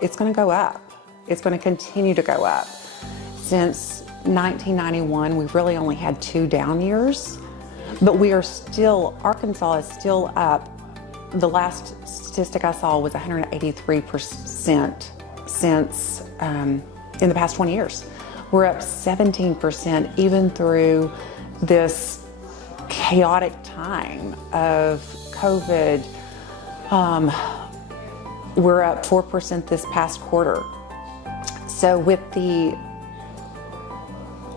it's going to go up. It's going to continue to go up. Since 1991, we've really only had 2 down years, but we are still, Arkansas is still up. The last statistic I saw was 183% since in the past 20 years. We're up 17% even through this chaotic time of COVID. We're up 4% this past quarter. So with the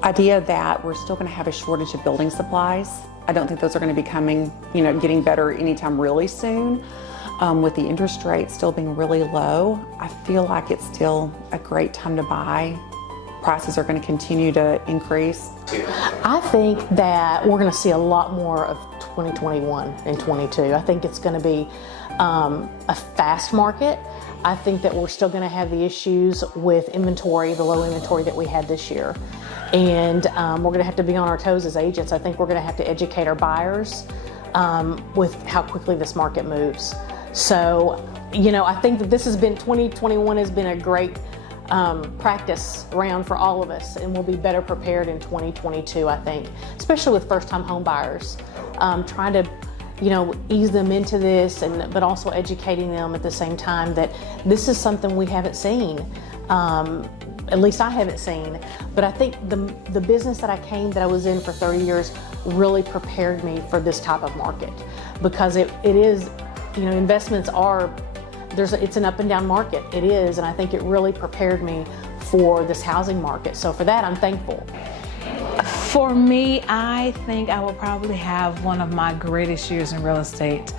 idea that we're still going to have a shortage of building supplies, I don't think those are going to be coming, getting better anytime really soon. With the interest rate still being really low, I feel like it's still a great time to buy. Prices are going to continue to increase. I think that we're going to see a lot more of 2021 and 22. I think it's going to be a fast market. I think that we're still going to have the issues with inventory, the low inventory that we had this year. And we're going to have to be on our toes as agents. I think we're going to have to educate our buyers with how quickly this market moves. So, I think that 2021 has been a great practice round for all of us, and we'll be better prepared in 2022, I think, especially with first-time home buyers. Trying to, ease them into this, but also educating them at the same time that this is something we haven't seen. At least I haven't seen. But I think the business that I was in for 30 years really prepared me for this type of market, because it is, investments are, it's an up and down market. It is, and I think it really prepared me for this housing market. So for that, I'm thankful. For me, I think I will probably have one of my greatest years in real estate.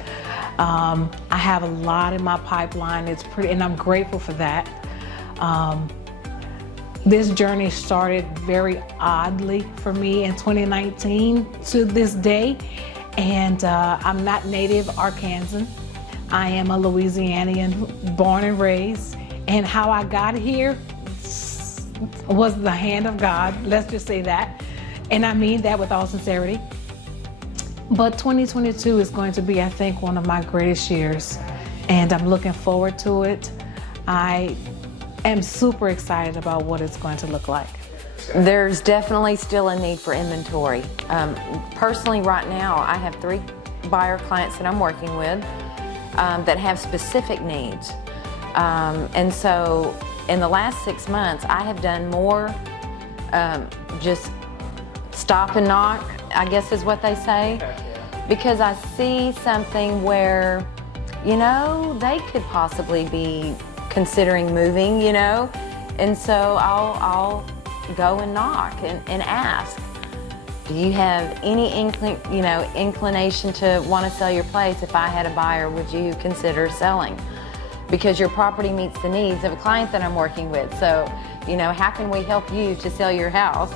I have a lot in my pipeline. It's pretty, and I'm grateful for that. This journey started very oddly for me in 2019 to this day, and I'm not native Arkansan. I am a Louisianian, born and raised, and how I got here was the hand of God, let's just say that, and I mean that with all sincerity. But 2022 is going to be, I think, one of my greatest years, and I'm looking forward to it. I am super excited about what it's going to look like. There's definitely still a need for inventory. Personally, right now, I have 3 buyer clients that I'm working with that have specific needs. And so in the last 6 months, I have done more just stop and knock, I guess is what they say, because I see something where, they could possibly be considering moving, and so I'll go and knock and ask, do you have any inclination to want to sell your place? If I had a buyer, would you consider selling? Because your property meets the needs of a client that I'm working with. So, how can we help you to sell your house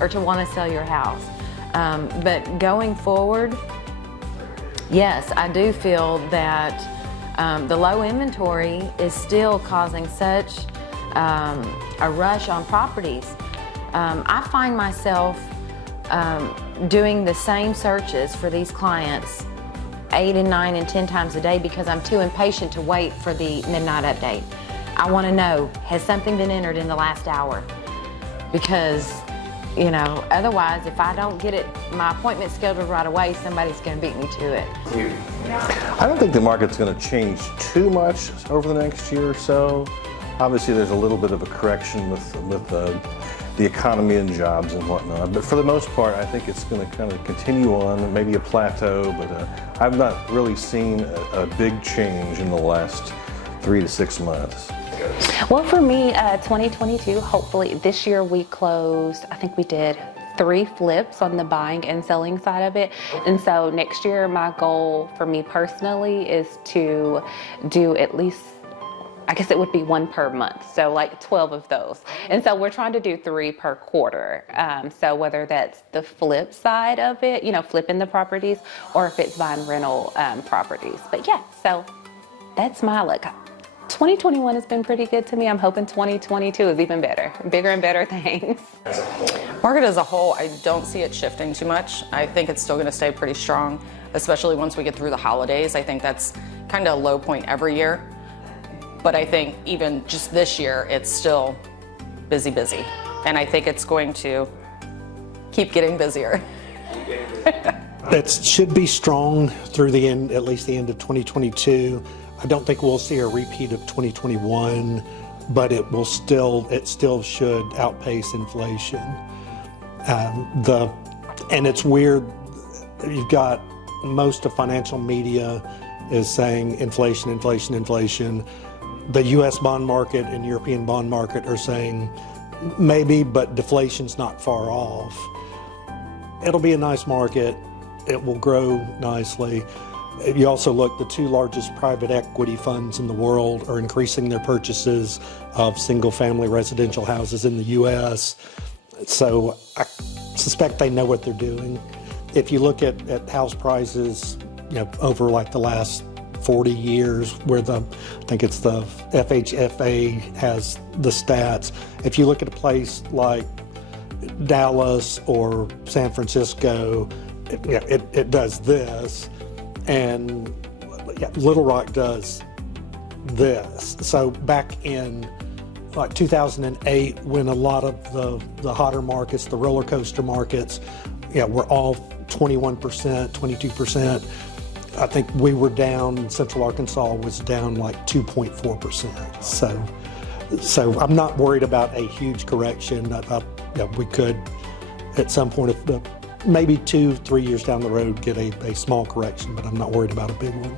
or to want to sell your house? But going forward, yes, I do feel that the low inventory is still causing such a rush on properties. I find myself doing the same searches for these clients 8 and 9 and 10 times a day because I'm too impatient to wait for the midnight update. I want to know, has something been entered in the last hour? Because, otherwise, if I don't get my appointment scheduled right away, somebody's going to beat me to it. I don't think the market's going to change too much over the next year or so. Obviously, there's a little bit of a correction with the economy and jobs and whatnot, but for the most part, I think it's going to kind of continue on, maybe a plateau, but I've not really seen a big change in the last 3 to 6 months. Well, for me, 2022, hopefully this year we closed, I think we did 3 flips on the buying and selling side of it. And so next year, my goal for me personally is to do at least, I guess it would be 1 per month, so like 12 of those. And so we're trying to do 3 per quarter. So whether that's the flip side of it, flipping the properties, or if it's buying rental properties. But yeah, so that's my look. 2021 has been pretty good to me. I'm hoping 2022 is even better, bigger and better things. Market as a whole, I don't see it shifting too much. I think it's still going to stay pretty strong, especially once we get through the holidays. I think that's kind of a low point every year. But I think even just this year, it's still busy, busy. And I think it's going to keep getting busier. It should be strong through the end, at least the end of 2022. I don't think we'll see a repeat of 2021, but it still should outpace inflation. And it's weird, you've got most of financial media is saying inflation, inflation, inflation. The US bond market and European bond market are saying maybe, but deflation's not far off. It'll be a nice market. It will grow nicely. You also look, the two largest private equity funds in the world are increasing their purchases of single-family residential houses in the US. So I suspect they know what they're doing. If you look at house prices, over like the last 40 years, where I think it's the FHFA has the stats. If you look at a place like Dallas or San Francisco, it does this, and Little Rock does this. So back in like 2008, when a lot of the hotter markets, the roller coaster markets, were all 21%, 22%. I think we were down, Central Arkansas was down like 2.4%. So I'm not worried about a huge correction. We could, at some point, maybe 2-3 years down the road, get a small correction, but I'm not worried about a big one.